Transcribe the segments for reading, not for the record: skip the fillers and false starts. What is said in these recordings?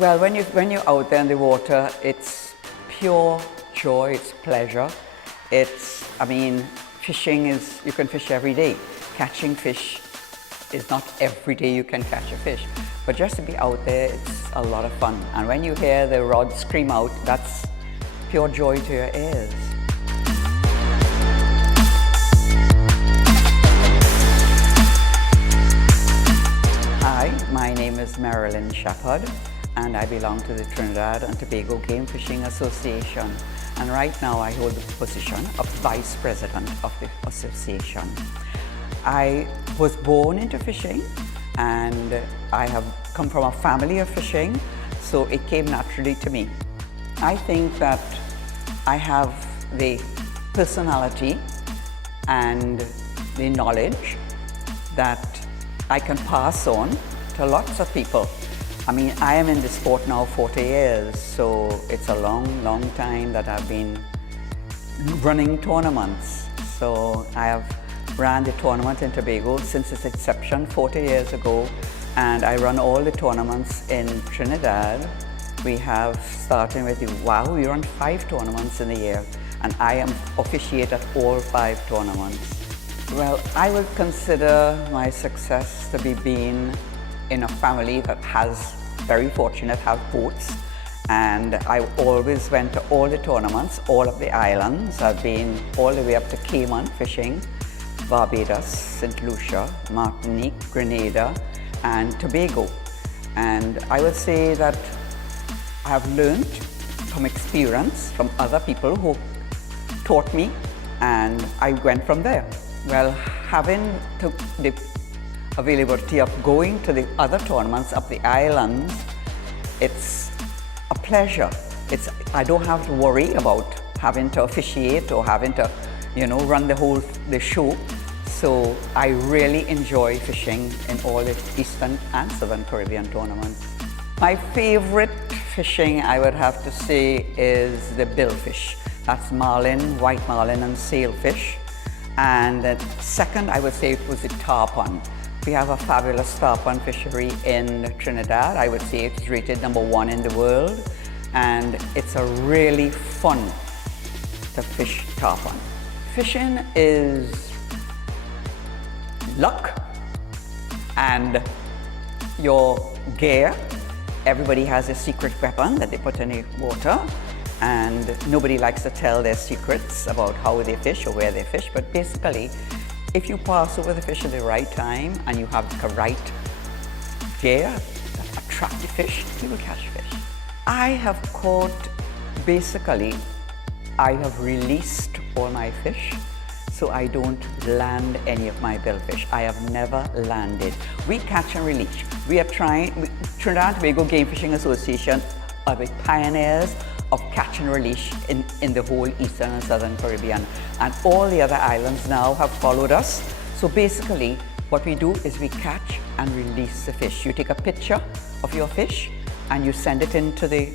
Well, when you're out there in the water, it's pure joy, it's pleasure. I mean, fishing is, you can fish every day. Catching fish is not every day you can catch a fish. But just to be out there, it's a lot of fun. And when you hear the rod scream out, that's pure joy to your ears. Hi, my name is Marylin Sheppard, and I belong to the Trinidad and Tobago Game Fishing Association. And right now I hold the position of Vice President of the association. I was born into fishing, and I have come from a family of fishing, so it came naturally to me. I think that I have the personality and the knowledge that I can pass on to lots of people. I mean, I am in the sport now 40 years, so it's a long, long time that I've been running tournaments. So I have ran the tournament in Tobago since its inception 40 years ago, and I run all the tournaments in Trinidad. We have, starting with we run 5 tournaments in a year, and I am officiate at all 5 tournaments. Well, I would consider my success to be being in a family that has, very fortunate, have boats. And I always went to all the tournaments, all of the islands. I've been all the way up to Cayman fishing, Barbados, St. Lucia, Martinique, Grenada, and Tobago. And I would say that I have learned from experience from other people who taught me, and I went from there. Well, having the availability of going to the other tournaments of the islands, it's a pleasure. I don't have to worry about having to officiate or having to, run the show. So I really enjoy fishing in all the Eastern and Southern Caribbean tournaments. My favorite fishing, I would have to say, is the billfish. That's marlin, white marlin, and sailfish. And the second, I would say it was the tarpon. We have a fabulous tarpon fishery in Trinidad. I would say it's rated #1 in the world. And it's a really fun to fish tarpon. Fishing is luck and your gear. Everybody has a secret weapon that they put in the water, and nobody likes to tell their secrets about how they fish or where they fish. But basically, if you pass over the fish at the right time and you have the right gear that attract the fish, you will catch fish. I have caught, basically, I have released all my fish, so I don't land any of my billfish. I have never landed. We catch and release. We are Trinidad and Tobago Game Fishing Association are the pioneers of catch and release in the whole Eastern and Southern Caribbean. And all the other islands now have followed us. So basically, what we do is we catch and release the fish. You take a picture of your fish and you send it into the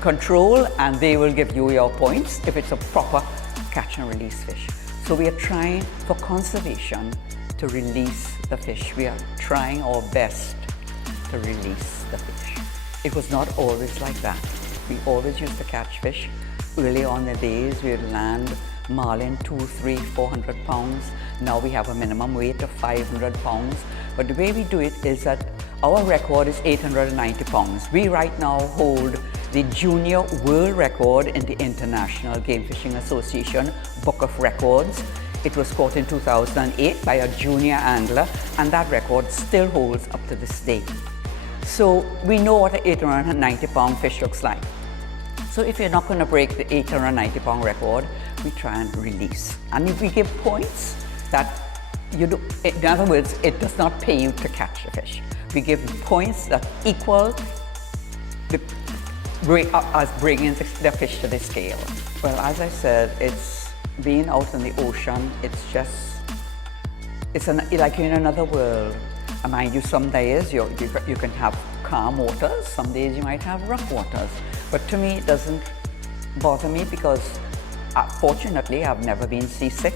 control, and they will give you your points if it's a proper catch and release fish. So we are trying for conservation to release the fish. We are trying our best to release the fish. It was not always like that. We always used to catch fish. Early on the days, we would land marlin 200, 300, 400 pounds. Now we have a minimum weight of 500 pounds. But the way we do it is that our record is 890 pounds. We right now hold the junior world record in the International Game Fishing Association Book of Records. It was caught in 2008 by a junior angler, and that record still holds up to this day. So we know what an 890 pound fish looks like. So if you're not going to break the 890 pound record, we try and release. And if we give points that in other words, it does not pay you to catch the fish. We give points that equal us bringing the fish to the scale. Well, as I said, it's being out in the ocean, it's like you're in another world. And mind you, some days you can have calm waters, some days you might have rough waters. But to me, it doesn't bother me because fortunately, I've never been seasick.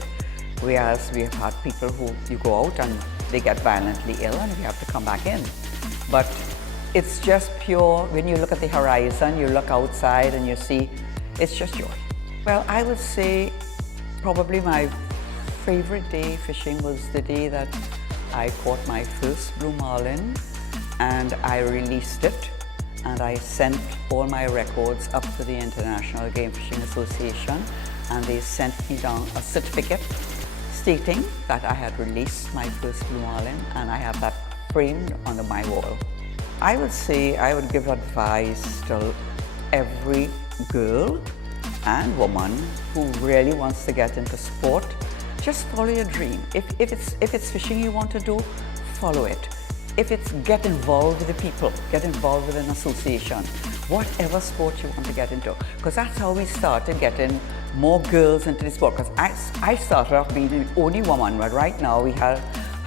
Whereas we have had people who you go out and they get violently ill and we have to come back in. But It's just pure, when you look at the horizon, you look outside and you see, it's just joy. Well, I would say probably my favorite day fishing was the day that I caught my first blue marlin and I released it, and I sent all my records up to the International Game Fishing Association, and they sent me down a certificate stating that I had released my first blue marlin, and I have that framed under my wall. I would say I would give advice to every girl and woman who really wants to get into sport. Just follow your dream. If it's fishing you want to do, follow it. If it's get involved with the people, get involved with an association, whatever sport you want to get into. Because that's how we started getting more girls into the sport. Because I started off being the only woman, but right now we had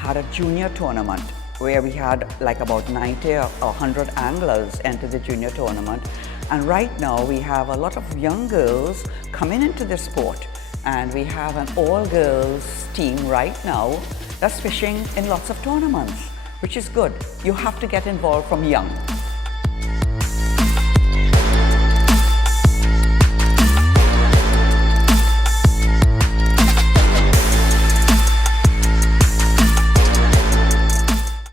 a junior tournament where we had like about 90 or 100 anglers enter the junior tournament. And right now we have a lot of young girls coming into the sport. And we have an all-girls team right now that's fishing in lots of tournaments, which is good. You have to get involved from young.